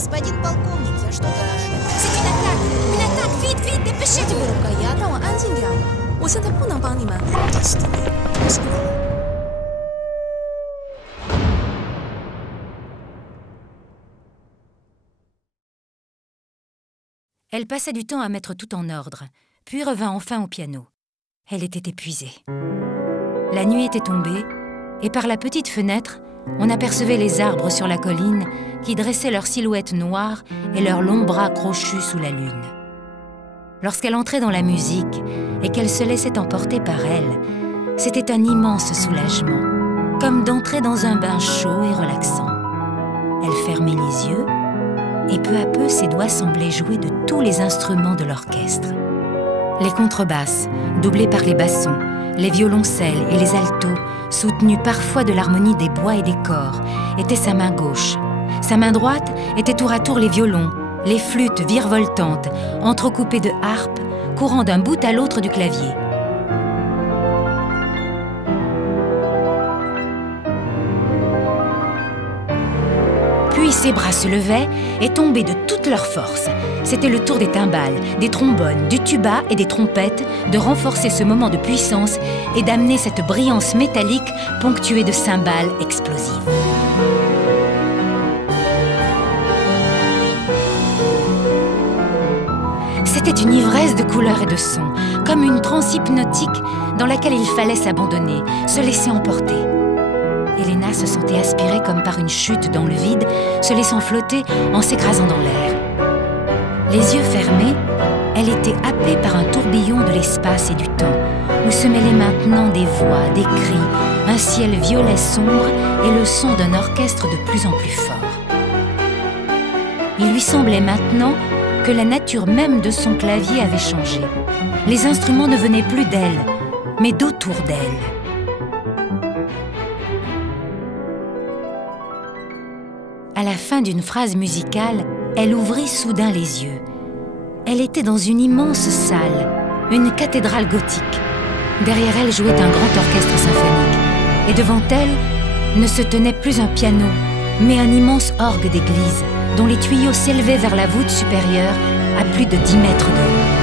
Господин полковник, я что-то нашел. C'est une attaque, vite, vite, dépêchez-vous. 改呀，让我安静点。我现在不能帮你们。 Destiny is gone. Elle passa du temps à mettre tout en ordre, puis revint enfin au piano. Elle était épuisée. La nuit était tombée, et par la petite fenêtre, on apercevait les arbres sur la colline qui dressaient leurs silhouettes noires et leurs longs bras crochus sous la lune. Lorsqu'elle entrait dans la musique et qu'elle se laissait emporter par elle, c'était un immense soulagement, comme d'entrer dans un bain chaud et relaxant. Elle fermait les yeux, et peu à peu ses doigts semblaient jouer de tous les instruments de l'orchestre. Les contrebasses, doublées par les bassons, les violoncelles et les altos, soutenus parfois de l'harmonie des bois et des corps, étaient sa main gauche. Sa main droite était tour à tour les violons, les flûtes virevoltantes, entrecoupées de harpes, courant d'un bout à l'autre du clavier. Puis ses bras se levaient et tombaient de toute leur force. C'était le tour des timbales, des trombones, du tuba et des trompettes de renforcer ce moment de puissance et d'amener cette brillance métallique ponctuée de cymbales explosives. C'était une ivresse de couleurs et de sons, comme une transe hypnotique dans laquelle il fallait s'abandonner, se laisser emporter. Elena se sentait aspirée comme par une chute dans le vide, se laissant flotter en s'écrasant dans l'air. Les yeux fermés, elle était happée par un tourbillon de l'espace et du temps, où se mêlaient maintenant des voix, des cris, un ciel violet sombre et le son d'un orchestre de plus en plus fort. Il lui semblait maintenant que la nature même de son clavier avait changé. Les instruments ne venaient plus d'elle, mais d'autour d'elle. À la fin d'une phrase musicale, elle ouvrit soudain les yeux. Elle était dans une immense salle, une cathédrale gothique. Derrière elle jouait un grand orchestre symphonique. Et devant elle ne se tenait plus un piano, mais un immense orgue d'église, dont les tuyaux s'élevaient vers la voûte supérieure à plus de 10 mètres de haut.